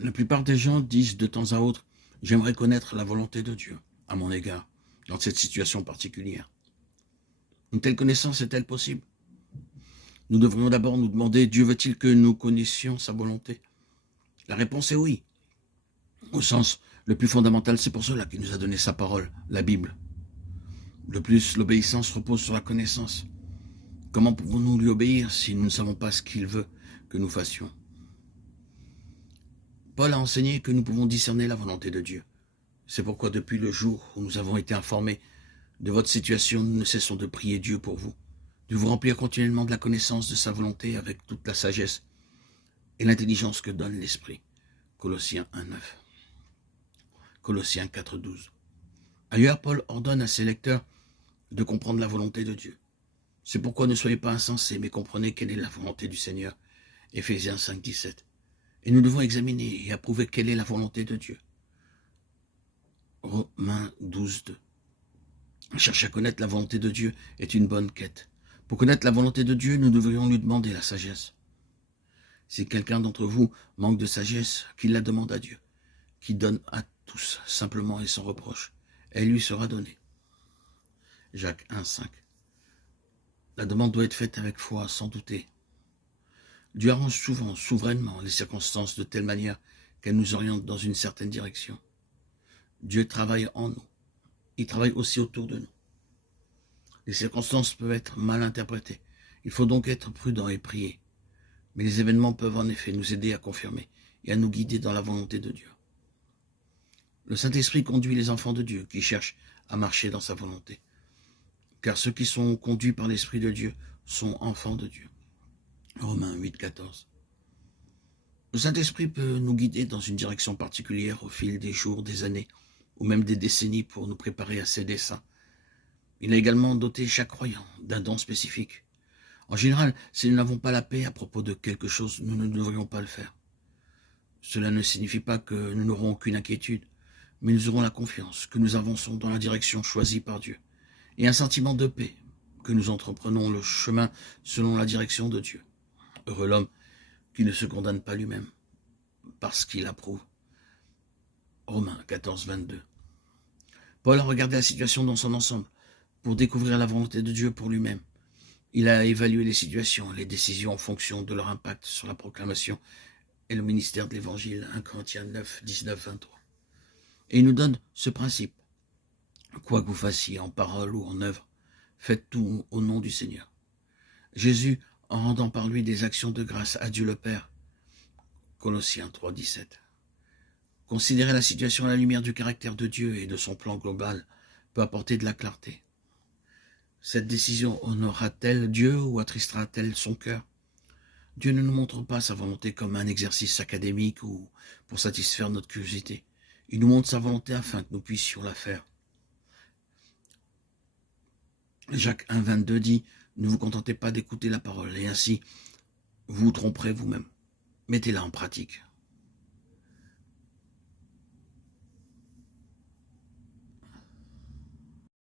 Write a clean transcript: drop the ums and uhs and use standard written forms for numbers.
La plupart des gens disent de temps à autre « J'aimerais connaître la volonté de Dieu à mon égard, dans cette situation particulière. » Une telle connaissance est-elle possible? Nous devrions d'abord nous demander « Dieu veut-il que nous connaissions sa volonté ?» La réponse est oui. Au sens le plus fondamental, c'est pour cela qu'il nous a donné sa parole, la Bible. De plus, l'obéissance repose sur la connaissance. Comment pouvons-nous lui obéir si nous ne savons pas ce qu'il veut que nous fassions? Paul a enseigné que nous pouvons discerner la volonté de Dieu. C'est pourquoi depuis le jour où nous avons été informés de votre situation, nous ne cessons de prier Dieu pour vous, de vous remplir continuellement de la connaissance de sa volonté avec toute la sagesse et l'intelligence que donne l'Esprit. Colossiens 1,9. Colossiens 4,12. Ailleurs, Paul ordonne à ses lecteurs de comprendre la volonté de Dieu. C'est pourquoi ne soyez pas insensés, mais comprenez quelle est la volonté du Seigneur. Éphésiens 5,17. Et nous devons examiner et approuver quelle est la volonté de Dieu. Romains 12,2. Chercher à connaître la volonté de Dieu est une bonne quête. Pour connaître la volonté de Dieu, nous devrions lui demander la sagesse. Si quelqu'un d'entre vous manque de sagesse, qu'il la demande à Dieu, qui donne à tous, simplement et sans reproche. Elle lui sera donnée. Jacques 1,5. La demande doit être faite avec foi, sans douter. Dieu arrange souvent, souverainement, les circonstances de telle manière qu'elles nous orientent dans une certaine direction. Dieu travaille en nous. Il travaille aussi autour de nous. Les circonstances peuvent être mal interprétées. Il faut donc être prudent et prier. Mais les événements peuvent en effet nous aider à confirmer et à nous guider dans la volonté de Dieu. Le Saint-Esprit conduit les enfants de Dieu qui cherchent à marcher dans sa volonté. Car ceux qui sont conduits par l'Esprit de Dieu sont enfants de Dieu. Romains 8,14. Le Saint-Esprit peut nous guider dans une direction particulière au fil des jours, des années, ou même des décennies pour nous préparer à ses desseins. Il a également doté chaque croyant d'un don spécifique. En général, si nous n'avons pas la paix à propos de quelque chose, nous ne devrions pas le faire. Cela ne signifie pas que nous n'aurons aucune inquiétude, mais nous aurons la confiance que nous avançons dans la direction choisie par Dieu, et un sentiment de paix, que nous entreprenons le chemin selon la direction de Dieu. Heureux l'homme qui ne se condamne pas lui-même, parce qu'il approuve. Romains 14, 22. Paul a regardé la situation dans son ensemble, pour découvrir la volonté de Dieu pour lui-même. Il a évalué les situations, les décisions en fonction de leur impact sur la proclamation et le ministère de l'Évangile, 1 Corinthiens 9, 19, 23. Et il nous donne ce principe. Quoi que vous fassiez en parole ou en œuvre, faites tout au nom du Seigneur. Jésus, en rendant par lui des actions de grâce à Dieu le Père. Colossiens 3, 17. Considérer la situation à la lumière du caractère de Dieu et de son plan global peut apporter de la clarté. Cette décision honorera-t-elle Dieu ou attristera-t-elle son cœur? Dieu ne nous montre pas sa volonté comme un exercice académique ou pour satisfaire notre curiosité. Il nous montre sa volonté afin que nous puissions la faire. Jacques 1, 22 dit « Ne vous contentez pas d'écouter la parole et ainsi vous vous tromperez vous-même. Mettez-la en pratique. »